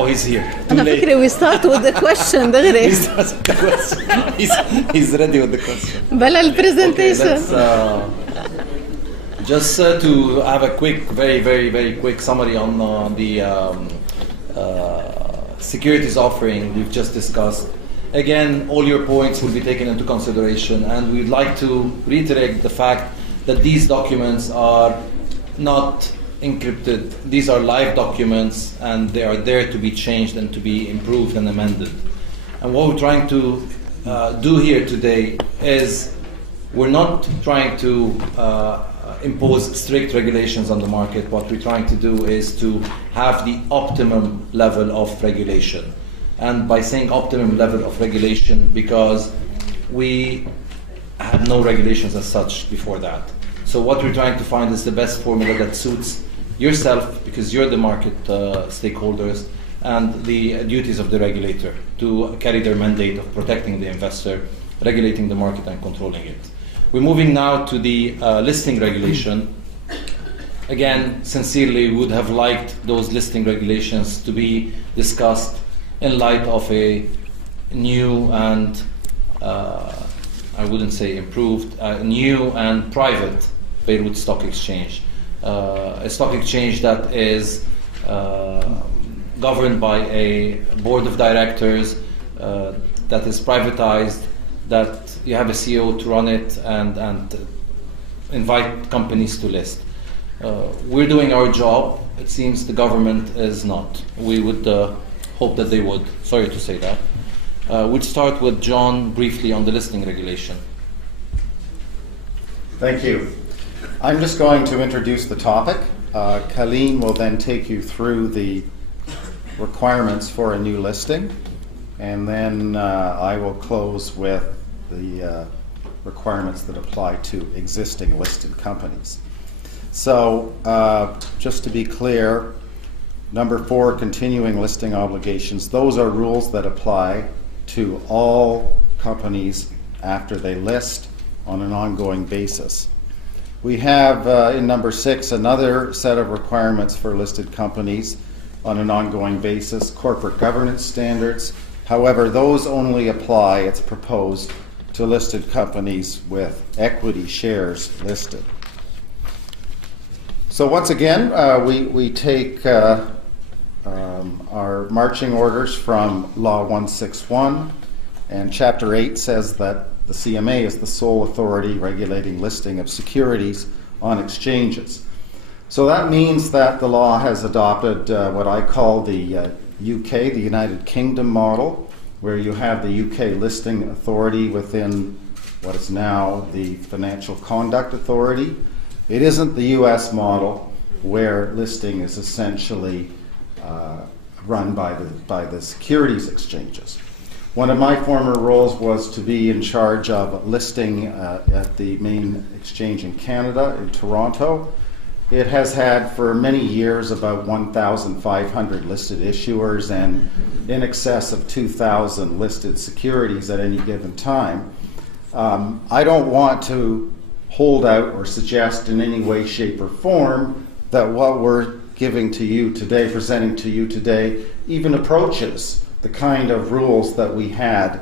Oh, he's here. أنا فكرة we start with the question دغري. He starts with the question. He's ready with the question. بلا البرزنتيشن. Just to have a quick, very quick summary on the securities offering we've just discussed. Again, all your points will be taken into consideration, and we'd like to reiterate the fact that these documents are not encrypted. These are live documents, and they are there to be changed and to be improved and amended. And what we're trying to do here today is we're not trying to impose strict regulations on the market. What we're trying to do is to have the optimum level of regulation. And by saying optimum level of regulation, because we had no regulations as such before that. So what we're trying to find is the best formula that suits yourself, because you're the market stakeholders, and the duties of the regulator to carry their mandate of protecting the investor, regulating the market and controlling it. We're moving now to the listing regulation. Again, sincerely, we would have liked those listing regulations to be discussed in light of a new and, I wouldn't say improved, new and private Beirut Stock Exchange. A stock exchange that is governed by a board of directors, that is privatized, that you have a CEO to run it and invite companies to list. We're doing our job. It seems the government is not. We would hope that they would. Sorry to say that. We'll start with John briefly on the listing regulation. Thank you. I'm just going to introduce the topic. Caline will then take you through the requirements for a new listing, and then I will close with the requirements that apply to existing listed companies. So just to be clear, number 4, continuing listing obligations, those are rules that apply to all companies after they list on an ongoing basis. We have in number 6 another set of requirements for listed companies on an ongoing basis, corporate governance standards. However, those only apply, it's proposed, to listed companies with equity shares listed. So once again, we take our marching orders from Law 161, and Chapter 8 says that the CMA is the sole authority regulating listing of securities on exchanges. So that means that the law has adopted what I call the UK, the United Kingdom model, where you have the UK listing authority within what is now the Financial Conduct Authority. It isn't the US model, where listing is essentially run by the securities exchanges. One of my former roles was to be in charge of listing at the main exchange in Canada, in Toronto. It has had for many years about 1,500 listed issuers and in excess of 2,000 listed securities at any given time. I don't want to hold out or suggest in any way, shape, or form that what we're giving to you today, presenting to you today, even approaches the kind of rules that we had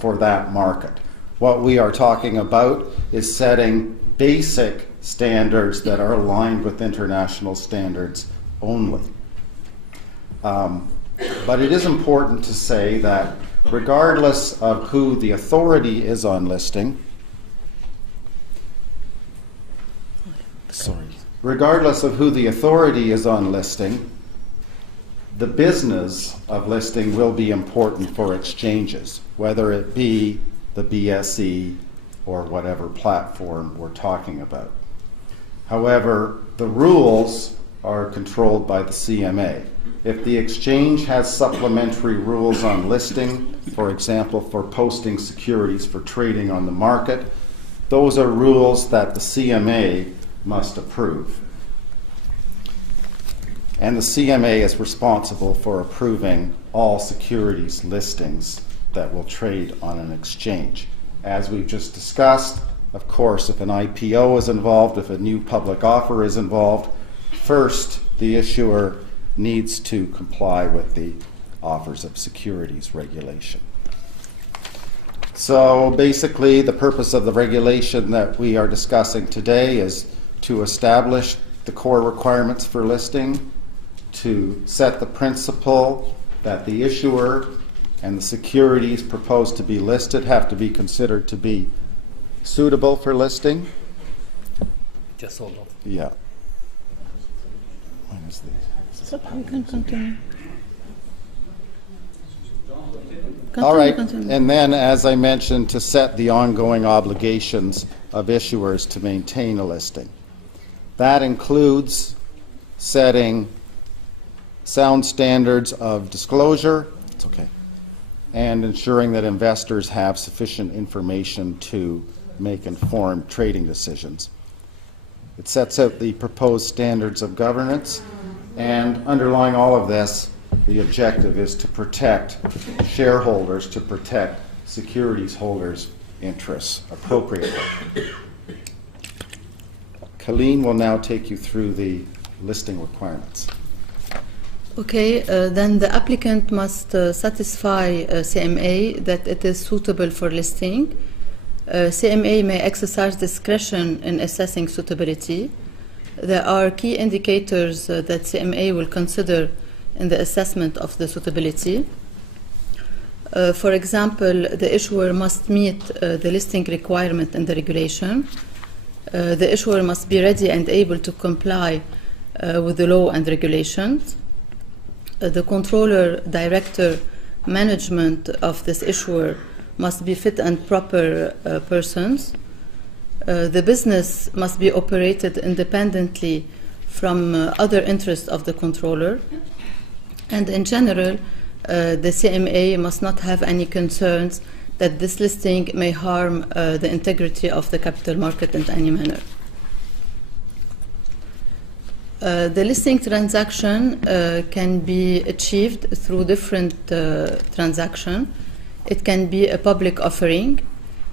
for that market. What we are talking about is setting basic standards that are aligned with international standards only. But it is important to say that regardless of who the authority is on listing, regardless of who the authority is on listing, the business of listing will be important for exchanges, whether it be the BSE or whatever platform we're talking about. However, the rules are controlled by the CMA. If the exchange has supplementary rules on listing, for example, for posting securities for trading on the market, those are rules that the CMA must approve. And the CMA is responsible for approving all securities listings that will trade on an exchange. As we've just discussed, of course, if an IPO is involved, if a new public offer is involved, first the issuer needs to comply with the offers of securities regulation. So basically, the purpose of the regulation that we are discussing today is to establish the core requirements for listing, to set the principle that the issuer and the securities proposed to be listed have to be considered to be suitable for listing. Just hold on. Yeah. When is this? So you can continue. All right, Continue. and then, as I mentioned, to set the ongoing obligations of issuers to maintain a listing. That includes setting sound standards of disclosure, it's okay, and ensuring that investors have sufficient information to make informed trading decisions. It sets out the proposed standards of governance, and underlying all of this, the objective is to protect shareholders, to protect securities holders' interests appropriately. Caline will now take you through the listing requirements. Okay, then the applicant must satisfy CMA that it is suitable for listing. CMA may exercise discretion in assessing suitability. There are key indicators that CMA will consider in the assessment of the suitability. For example, the issuer must meet the listing requirement in the regulation. The issuer must be ready and able to comply with the law and regulations. The controller, director, management of this issuer must be fit and proper persons. The business must be operated independently from other interests of the controller. And in general, the CMA must not have any concerns that this listing may harm the integrity of the capital market in any manner. The listing transaction can be achieved through different transactions. It can be a public offering.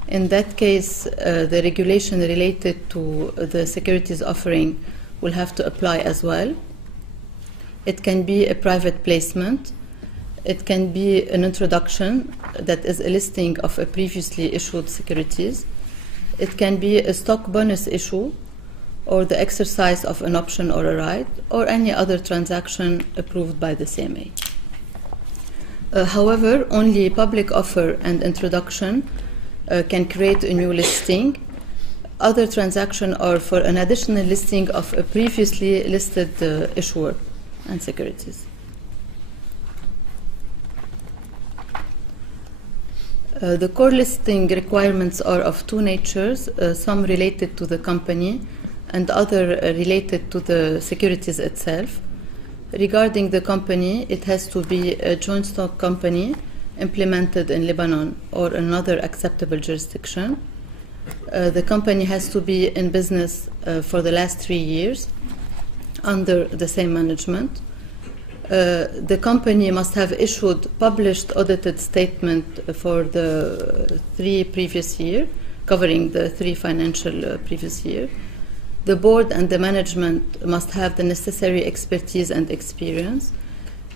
In that case, the regulation related to the securities offering will have to apply as well. It can be a private placement. It can be an introduction, that is a listing of a previously issued securities. It can be a stock bonus issue, or the exercise of an option or a right, or any other transaction approved by the CMA. However, only public offer and introduction can create a new listing. Other transactions are for an additional listing of a previously listed issuer and securities. The core listing requirements are of two natures, some related to the company and other related to the securities itself. Regarding the company, it has to be a joint stock company implemented in Lebanon or another acceptable jurisdiction. The company has to be in business for the last 3 years under the same management. The company must have issued published audited statement for the 3 previous years, covering the 3 financial previous years. The board and the management must have the necessary expertise and experience,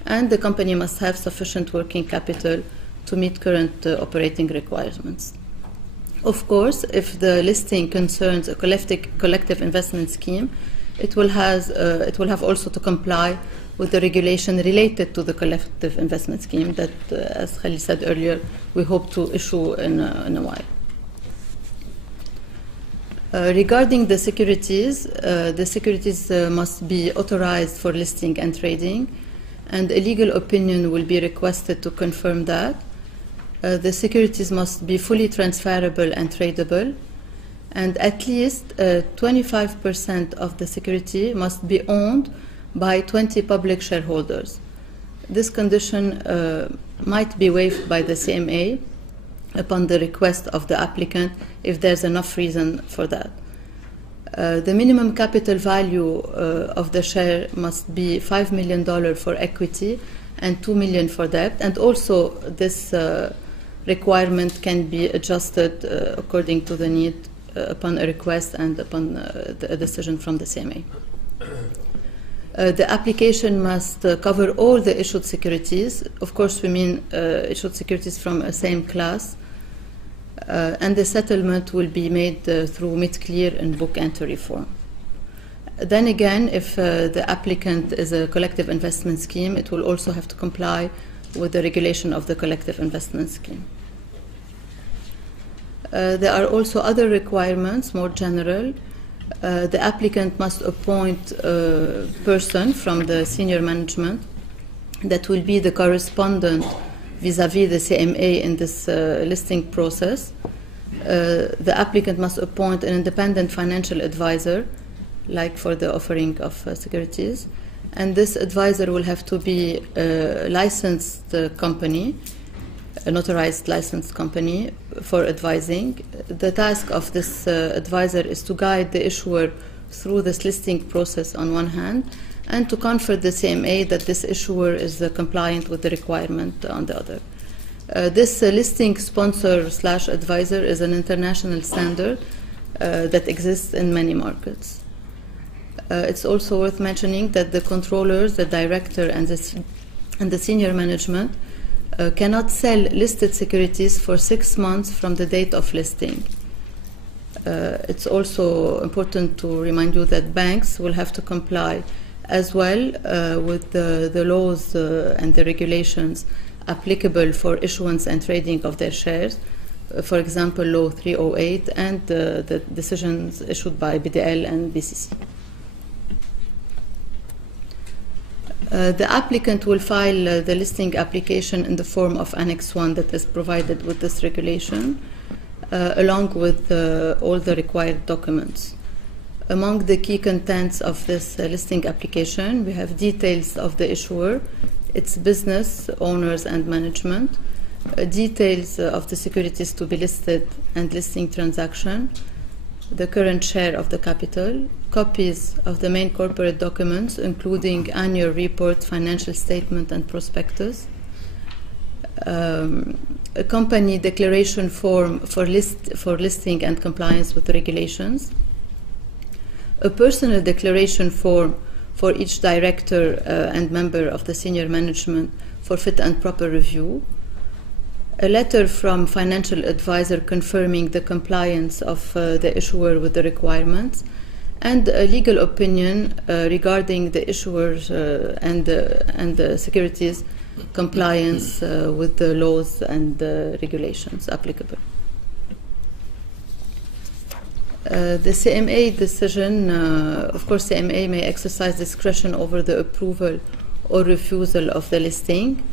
and the company must have sufficient working capital to meet current operating requirements. Of course, if the listing concerns a collective investment scheme, it will have also to comply with the regulation related to the collective investment scheme that, as Khalil said earlier, we hope to issue in a while. Regarding the securities must be authorized for listing and trading, and a legal opinion will be requested to confirm that. The securities must be fully transferable and tradable, and at least 25% of the security must be owned by 20 public shareholders. This condition might be waived by the CMA upon the request of the applicant if there's enough reason for that. The minimum capital value of the share must be $5 million for equity and $2 million for debt, and also this requirement can be adjusted according to the need upon a request and upon a decision from the CMA. The application must cover all the issued securities. Of course, we mean issued securities from a same class. And the settlement will be made through mid-clear and book entry form. Then again, if the applicant is a collective investment scheme, it will also have to comply with the regulation of the collective investment scheme. There are also other requirements, more general. The applicant must appoint a person from the senior management that will be the correspondent vis-à-vis the CMA in this listing process. The applicant must appoint an independent financial advisor, like for the offering of securities. And this advisor will have to be a licensed company, a notarized licensed company for advising. The task of this advisor is to guide the issuer through this listing process on one hand, and to comfort the CMA that this issuer is compliant with the requirement on the other. This listing sponsor / advisor is an international standard that exists in many markets. It's also worth mentioning that the controllers, the director, and the senior management cannot sell listed securities for 6 months from the date of listing. It's also important to remind you that banks will have to comply as well with the laws and the regulations applicable for issuance and trading of their shares. For example, Law 308 and the decisions issued by BDL and BCC. The applicant will file the listing application in the form of Annex 1 that is provided with this regulation, along with all the required documents. Among the key contents of this listing application, we have details of the issuer, its business, owners, and management, details of the securities to be listed and listing transaction, the current share of the capital, copies of the main corporate documents, including annual report, financial statement, and prospectus, a company declaration form for listing and compliance with the regulations, a personal declaration form for each director and member of the senior management for fit and proper review, a letter from financial advisor confirming the compliance of the issuer with the requirements, and a legal opinion regarding the issuers and the securities compliance with the laws and the regulations applicable. The CMA decision, of course, CMA may exercise discretion over the approval or refusal of the listing.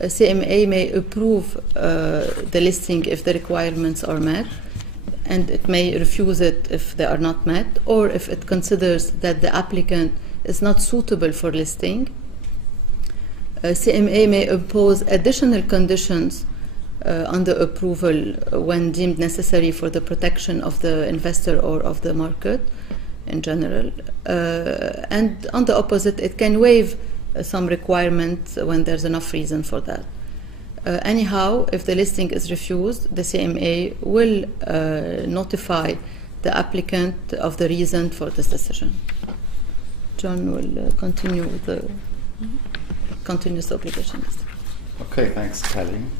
CMA may approve the listing if the requirements are met, and it may refuse it if they are not met, or if it considers that the applicant is not suitable for listing. CMA may impose additional conditions on the approval when deemed necessary for the protection of the investor or of the market in general. And on the opposite, it can waive some requirements when there's enough reason for that. Anyhow, if the listing is refused, the CMA will notify the applicant of the reason for this decision. John will continue with the continuous obligation listing. Okay, thanks, Caline.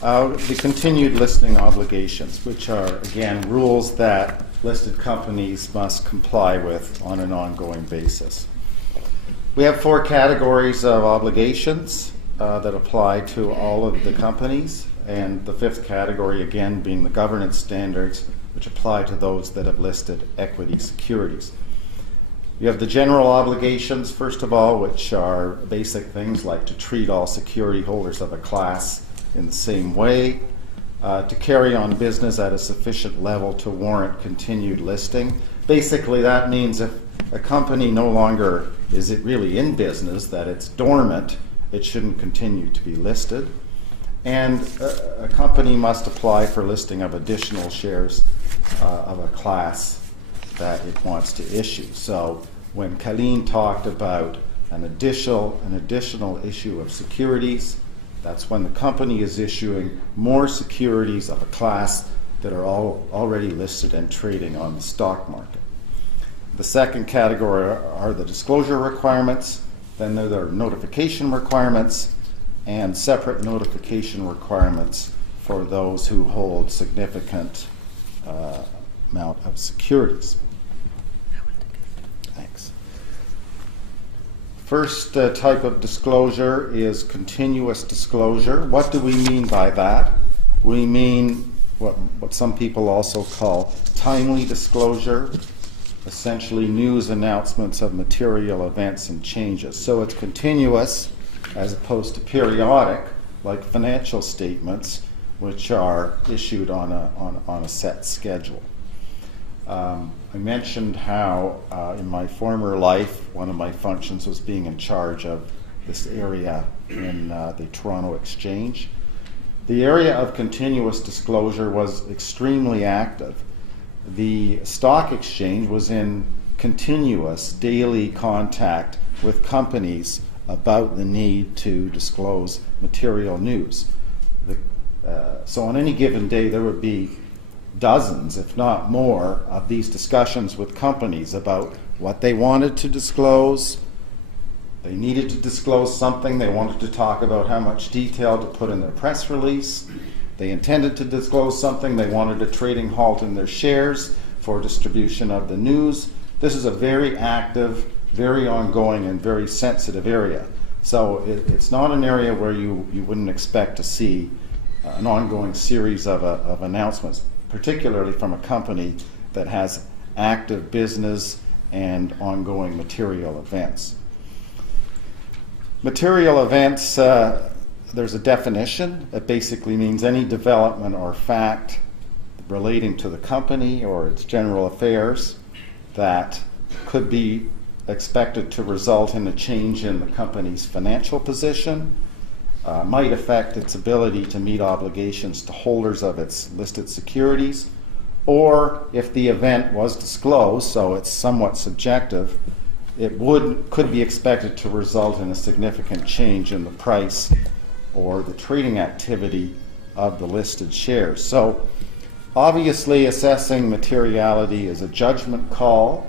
The continued listing obligations, which are, again, rules that listed companies must comply with on an ongoing basis. We have 4 categories of obligations that apply to all of the companies, and the 5th category, again, being the governance standards, which apply to those that have listed equity securities. You have the general obligations, first of all, which are basic things like to treat all security holders of a class in the same way, to carry on business at a sufficient level to warrant continued listing. Basically, that means if a company no longer is it really in business, that it's dormant, it shouldn't continue to be listed. And a company must apply for listing of additional shares of a class that it wants to issue. So when Caline talked about an additional issue of securities, that's when the company is issuing more securities of a class that are already listed and trading on the stock market. The second category are the disclosure requirements. Then there are notification requirements and separate notification requirements for those who hold significant amount of securities. Thanks. First type of disclosure is continuous disclosure. What do we mean by that? We mean what some people also call timely disclosure, essentially news announcements of material events and changes. So it's continuous as opposed to periodic, like financial statements, which are issued on a set schedule. I mentioned how in my former life, one of my functions was being in charge of this area in the Toronto Exchange. The area of continuous disclosure was extremely active. The stock exchange was in continuous daily contact with companies about the need to disclose material news. So on any given day there would be dozens, if not more, of these discussions with companies about what they wanted to disclose. They needed to disclose something. They wanted to talk about how much detail to put in their press release. They intended to disclose something. They wanted a trading halt in their shares for distribution of the news. This is a very active, very ongoing, and very sensitive area. So it's not an area where you wouldn't expect to see an ongoing series of announcements, particularly from a company that has active business and ongoing material events. Material events, there's a definition. It basically means any development or fact relating to the company or its general affairs that could be expected to result in a change in the company's financial position, might affect its ability to meet obligations to holders of its listed securities, or if the event was disclosed, so it's somewhat subjective, it could be expected to result in a significant change in the price or the trading activity of the listed shares. So obviously assessing materiality is a judgment call.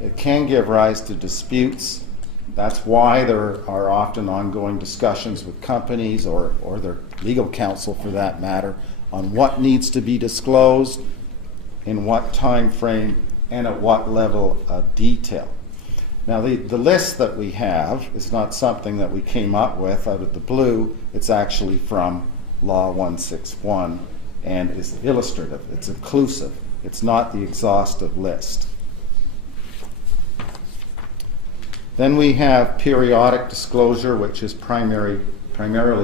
It can give rise to disputes. That's why there are often ongoing discussions with companies or their legal counsel for that matter on what needs to be disclosed, in what time frame, and at what level of detail. Now the list that we have is not something that we came up with out of the blue. It's actually from Law 161 and is illustrative. It's inclusive. It's not the exhaustive list. Then we have periodic disclosure, which is primarily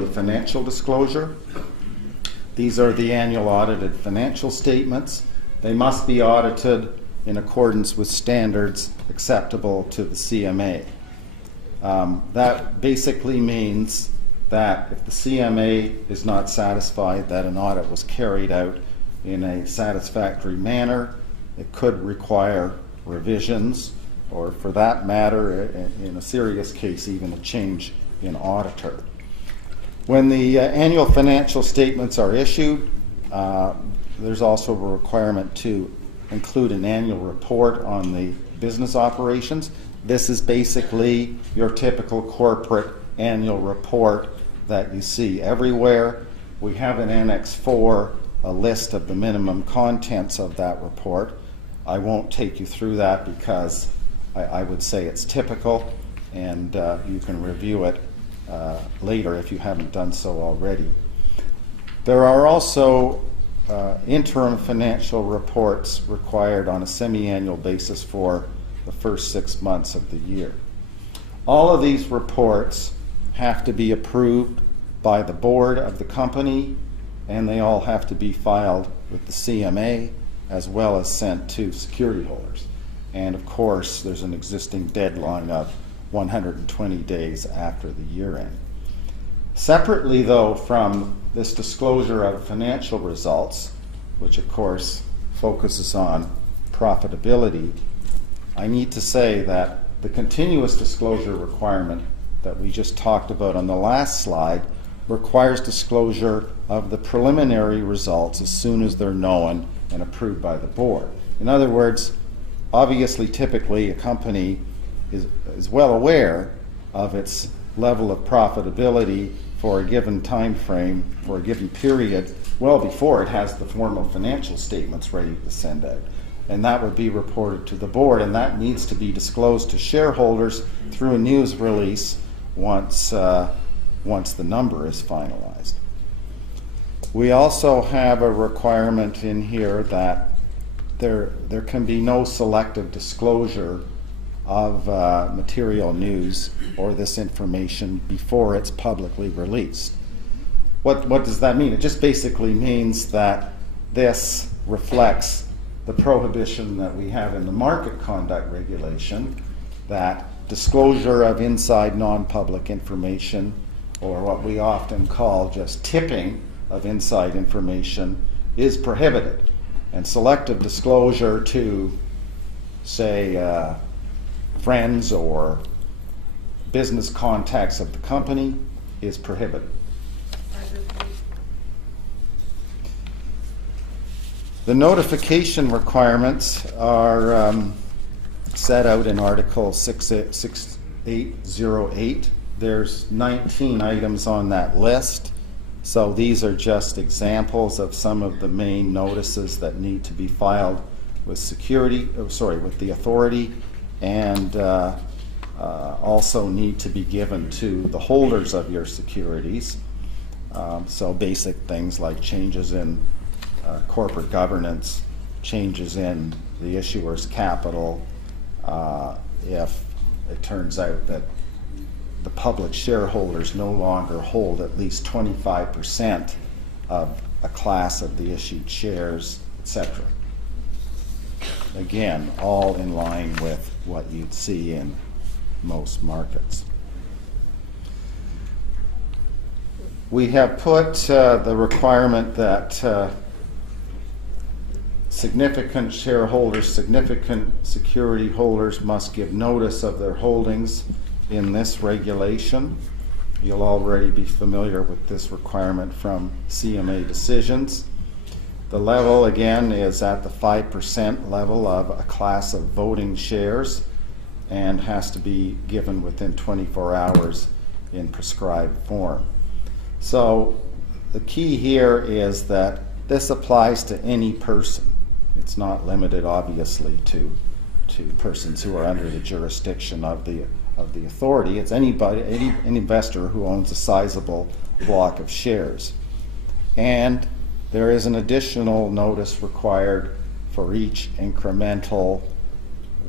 financial disclosure. These are the annual audited financial statements. They must be audited in accordance with standards acceptable to the CMA. That basically means that if the CMA is not satisfied that an audit was carried out in a satisfactory manner, it could require revisions, or for that matter, in a serious case, even a change in auditor. When the annual financial statements are issued, there's also a requirement to include an annual report on the business operations. This is basically your typical corporate annual report that you see everywhere. We have in Annex 4 a list of the minimum contents of that report. I won't take you through that because I would say it's typical, and you can review it later if you haven't done so already. There are also interim financial reports required on a semi-annual basis for the first 6 months of the year. All of these reports have to be approved by the board of the company, and they all have to be filed with the CMA as well as sent to security holders. And of course, there's an existing deadline of 120 days after the year end. Separately, though, from this disclosure of financial results, which of course focuses on profitability, I need to say that the continuous disclosure requirement that we just talked about on the last slide requires disclosure of the preliminary results as soon as they're known and approved by the board. In other words, Obviously, typically, a company is well aware of its level of profitability for a given time frame, for a given period, well before it has the formal financial statements ready to send out. And that would be reported to the board, and that needs to be disclosed to shareholders through a news release once the number is finalized. We also have a requirement in here that there can be no selective disclosure of material news or this information before it's publicly released. What does that mean? It just basically means that this reflects the prohibition that we have in the market conduct regulation, that disclosure of inside non-public information, or what we often call just tipping of inside information, is prohibited. And selective disclosure to, say, friends or business contacts of the company is prohibited. The notification requirements are set out in Article 6808. There's 19 items on that list. So these are just examples of some of the main notices that need to be filed with with the authority, and also need to be given to the holders of your securities. So basic things like changes in corporate governance, changes in the issuer's capital, if it turns out that the public shareholders no longer hold at least 25% of a class of the issued shares, etc. Again, all in line with what you'd see in most markets. We have put the requirement that significant shareholders, significant security holders must give notice of their holdings in this regulation. You'll already be familiar with this requirement from CMA decisions. The level, again, is at the 5% level of a class of voting shares and has to be given within 24 hours in prescribed form. So the key here is that this applies to any person. It's not limited, obviously, to persons who are under the jurisdiction of the authority. It's anybody, any investor who owns a sizable block of shares. And there is an additional notice required for each incremental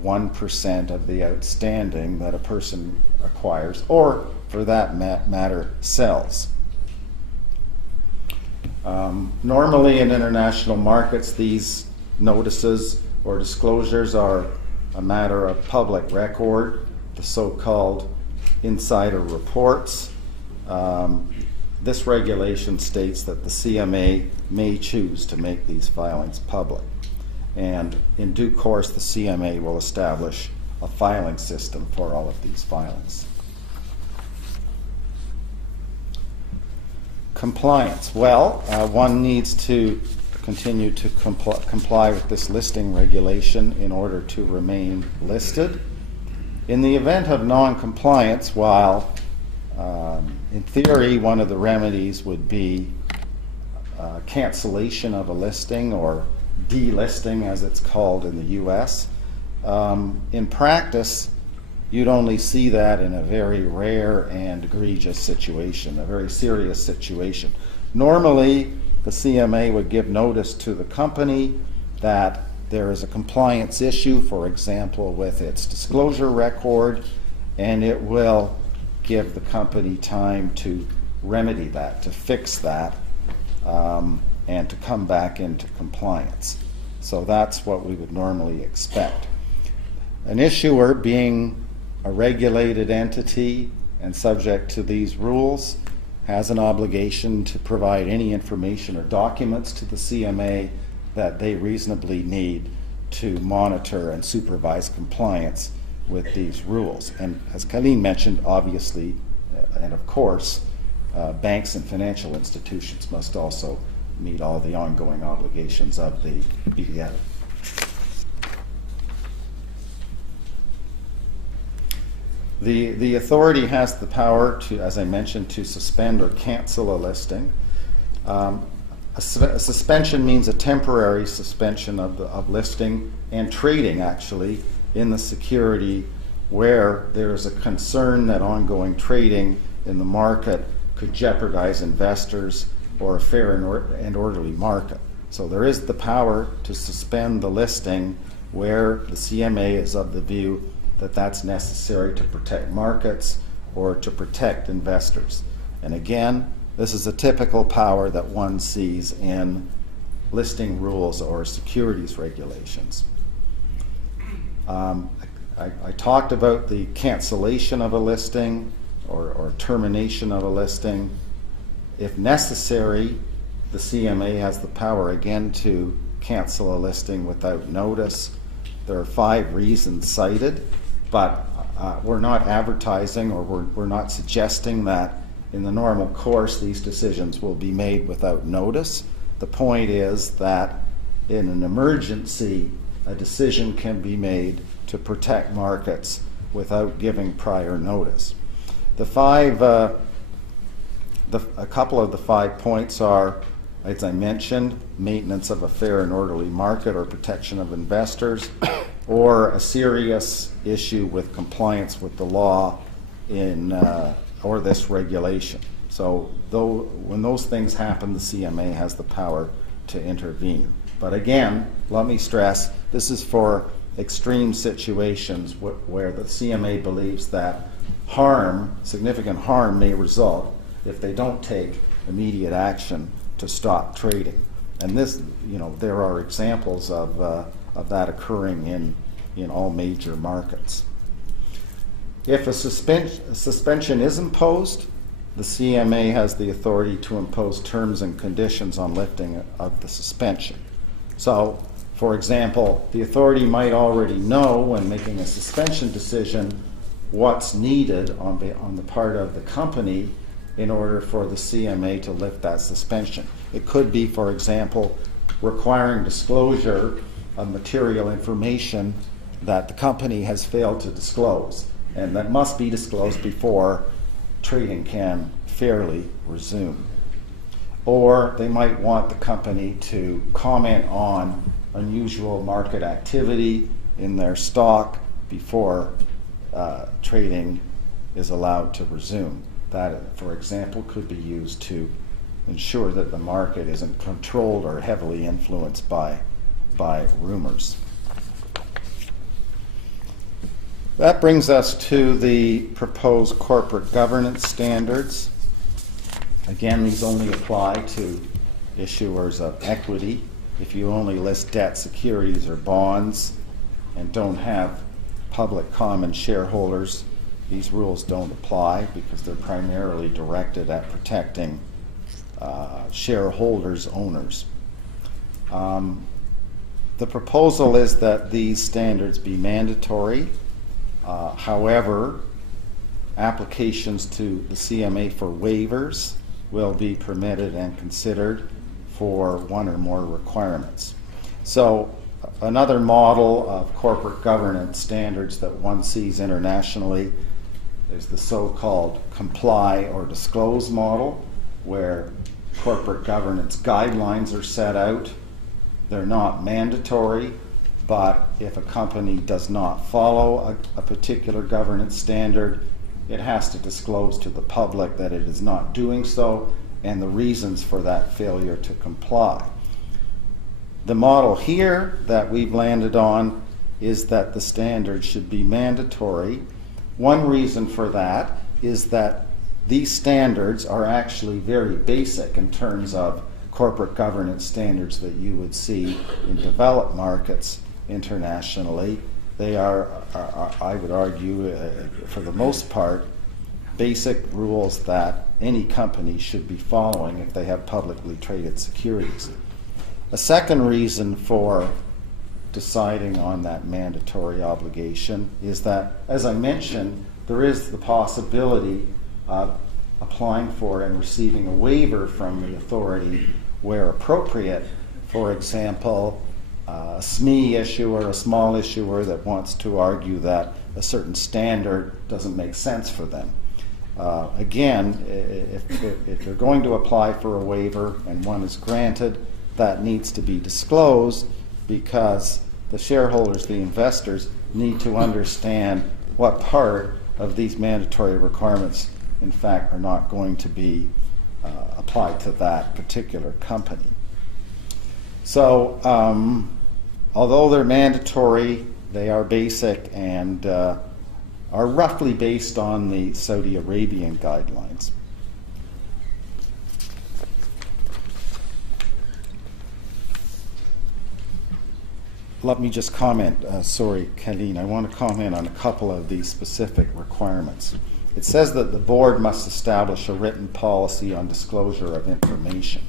1% of the outstanding that a person acquires, or for that matter, sells. Normally in international markets, these notices or disclosures are a matter of public record, the so-called insider reports. This regulation states that the CMA may choose to make these filings public. And in due course, the CMA will establish a filing system for all of these filings. Compliance. Well, one needs to continue to comply with this listing regulation in order to remain listed. In the event of non-compliance, while in theory one of the remedies would be cancellation of a listing, or delisting as it's called in the US, in practice you'd only see that in a very rare and egregious situation, a very serious situation. Normally the CMA would give notice to the company that there is a compliance issue, for example, with its disclosure record, and it will give the company time to remedy that, to fix that, and to come back into compliance. So that's what we would normally expect. An issuer, being a regulated entity and subject to these rules, has an obligation to provide any information or documents to the CMA that they reasonably need to monitor and supervise compliance with these rules. And as Caline mentioned, obviously, and of course, banks and financial institutions must also meet all the ongoing obligations of the BDF. The authority has the power to, as I mentioned, to suspend or cancel a listing. A suspension means a temporary suspension of listing and trading, actually, in the security where there is a concern that ongoing trading in the market could jeopardize investors or a fair and orderly market. So there is the power to suspend the listing where the CMA is of the view that that's necessary to protect markets or to protect investors. And again, this is a typical power that one sees in listing rules or securities regulations. I talked about the cancellation of a listing or termination of a listing. If necessary, the CMA has the power again to cancel a listing without notice. There are 5 reasons cited, but we're not advertising or we're not suggesting that in the normal course these decisions will be made without notice. The point is that in an emergency, a decision can be made to protect markets without giving prior notice. A couple of the 5 points are, as I mentioned, maintenance of a fair and orderly market or protection of investors, or a serious issue with compliance with the law or this regulation. So when those things happen, the CMA has the power to intervene. But again, let me stress, this is for extreme situations where the CMA believes that significant harm may result if they don't take immediate action to stop trading. And this, there are examples of that occurring in all major markets. If a suspension is imposed, the CMA has the authority to impose terms and conditions on lifting of the suspension. So, for example, the authority might already know when making a suspension decision what's needed on the part of the company in order for the CMA to lift that suspension. It could be, for example, requiring disclosure of material information that the company has failed to disclose, and that must be disclosed before trading can fairly resume. Or they might want the company to comment on unusual market activity in their stock before trading is allowed to resume. That, for example, could be used to ensure that the market isn't controlled or heavily influenced by rumors. That brings us to the proposed corporate governance standards. Again, these only apply to issuers of equity. If you only list debt securities or bonds and don't have public common shareholders, these rules don't apply because they're primarily directed at protecting shareholders, owners. The proposal is that these standards be mandatory. However, applications to the CMA for waivers will be permitted and considered for one or more requirements. So another model of corporate governance standards that one sees internationally is the so-called comply or disclose model, where corporate governance guidelines are set out. They're not mandatory, but if a company does not follow a particular governance standard, it has to disclose to the public that it is not doing so and the reasons for that failure to comply. The model here that we've landed on is that the standard should be mandatory. One reason for that is that these standards are actually very basic in terms of corporate governance standards that you would see in developed markets internationally. They are I would argue, for the most part, basic rules that any company should be following if they have publicly traded securities. A second reason for deciding on that mandatory obligation is that, as I mentioned, there is the possibility of applying for and receiving a waiver from the authority where appropriate. For example, a SME issuer, a small issuer that wants to argue that a certain standard doesn't make sense for them. Again, if you're going to apply for a waiver and one is granted, that needs to be disclosed, because the shareholders, the investors, need to understand what part of these mandatory requirements, in fact, are not going to be applied to that particular company. So, although they're mandatory, they are basic and are roughly based on the Saudi Arabian guidelines. Let me just comment, sorry, Caline, I want to comment on a couple of these specific requirements. It says that the board must establish a written policy on disclosure of information.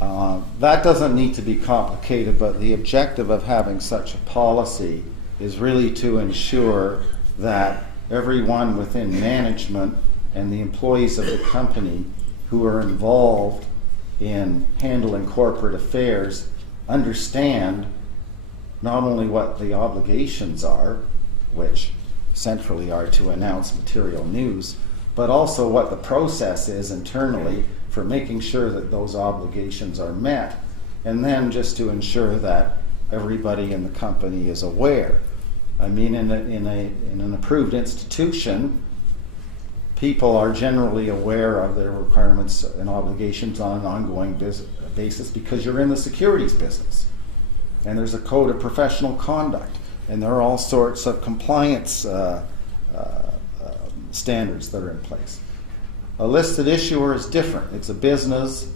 That doesn't need to be complicated, but the objective of having such a policy is really to ensure that everyone within management and the employees of the company who are involved in handling corporate affairs understand not only what the obligations are, which centrally are to announce material news, but also what the process is internally for making sure that those obligations are met, and then just to ensure that everybody in the company is aware. I mean, in an approved institution, people are generally aware of their requirements and obligations on an ongoing basis, because you're in the securities business. And there's a code of professional conduct, and there are all sorts of compliance standards that are in place. A listed issuer is different. It's a business.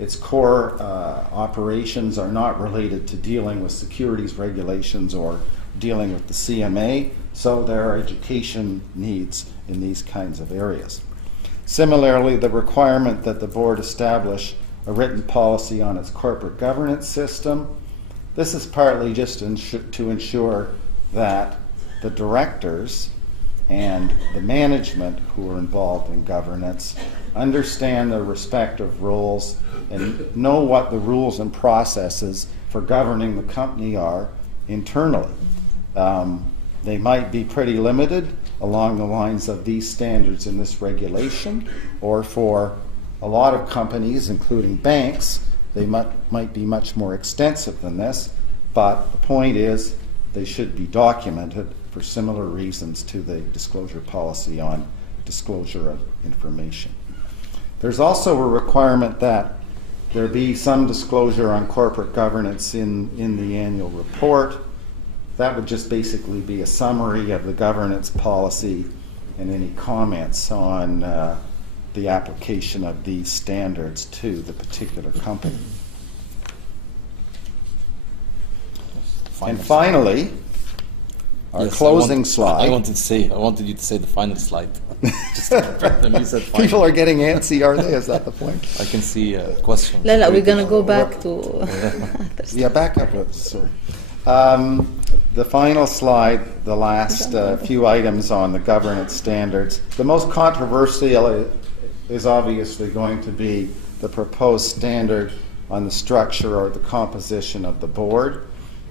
Its core operations are not related to dealing with securities regulations or dealing with the CMA, so there are education needs in these kinds of areas. Similarly, the requirement that the board establish a written policy on its corporate governance system. This is partly just to ensure that the directors and the management who are involved in governance understand their respective roles and know what the rules and processes for governing the company are internally. They might be pretty limited along the lines of these standards in this regulation, or for a lot of companies, including banks, they might be much more extensive than this, but the point is they should be documented for similar reasons to the disclosure policy on disclosure of information. There's also a requirement that there be some disclosure on corporate governance in the annual report. That would just basically be a summary of the governance policy and any comments on the application of these standards to the particular company. And finally, our closing slide. I wanted you to say the final slide. Just to correct them, you said final. People are getting antsy, are they? Is that the point? I can see questions. No, we're going to go back to... Yeah, back up. Sorry. The final slide, the last few items on the governance standards. The most controversial is obviously going to be the proposed standard on the structure or the composition of the board.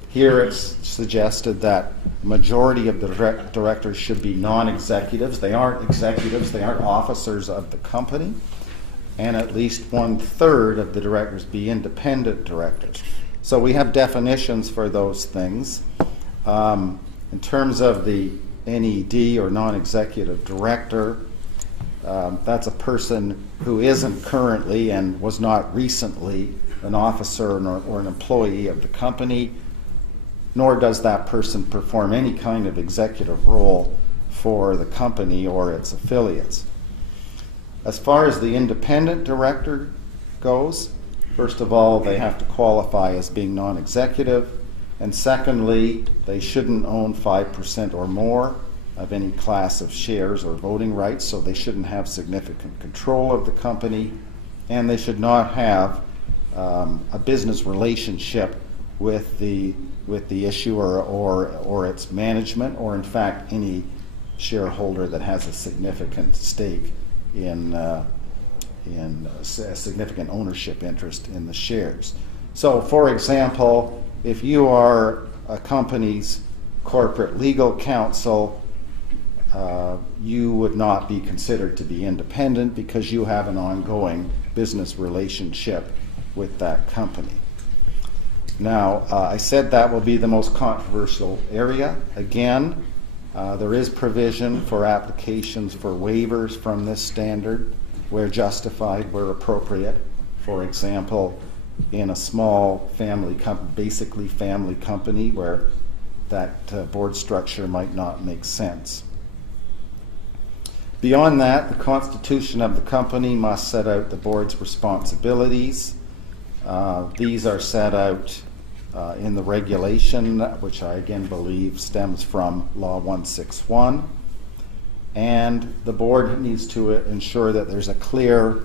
Here it's suggested that the majority of the directors should be non-executives. They aren't executives, they aren't officers of the company. And at least 1/3 of the directors be independent directors. So we have definitions for those things. In terms of the NED, or non-executive director, that's a person who isn't currently and was not recently an officer or an employee of the company, nor does that person perform any kind of executive role for the company or its affiliates. As far as the independent director goes, first of all, they have to qualify as being non-executive, and secondly, they shouldn't own 5% or more of any class of shares or voting rights, so they shouldn't have significant control of the company, and they should not have a business relationship with the issuer or its management, or in fact any shareholder that has a significant stake in a significant ownership interest in the shares. So, for example, if you are a company's corporate legal counsel you would not be considered to be independent because you have an ongoing business relationship with that company. Now, I said that will be the most controversial area. Again, there is provision for applications for waivers from this standard where justified, where appropriate. For example, in a small family basically family company where that board structure might not make sense. Beyond that, the constitution of the company must set out the board's responsibilities. These are set out in the regulation, which I again believe stems from Law 161. And the board needs to ensure that there's a clear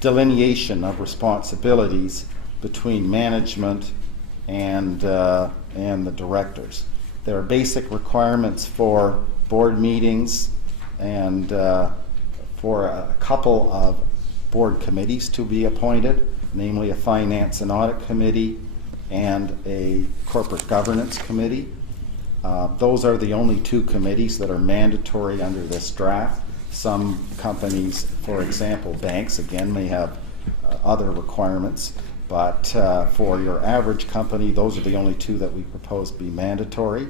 delineation of responsibilities between management and the directors. There are basic requirements for board meetings and for a couple of board committees to be appointed, namely a finance and audit committee and a corporate governance committee. Those are the only two committees that are mandatory under this draft. Some companies, for example, banks, again, may have other requirements, but for your average company, those are the only two that we propose be mandatory.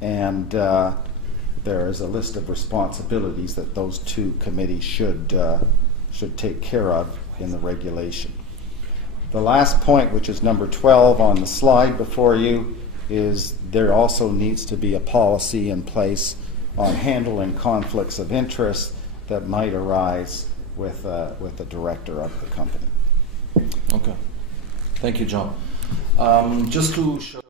And there is a list of responsibilities that those two committees should take care of in the regulation. The last point, which is number 12 on the slide before you, is there also needs to be a policy in place on handling conflicts of interest that might arise with the director of the company. Okay. Thank you, John. Just to show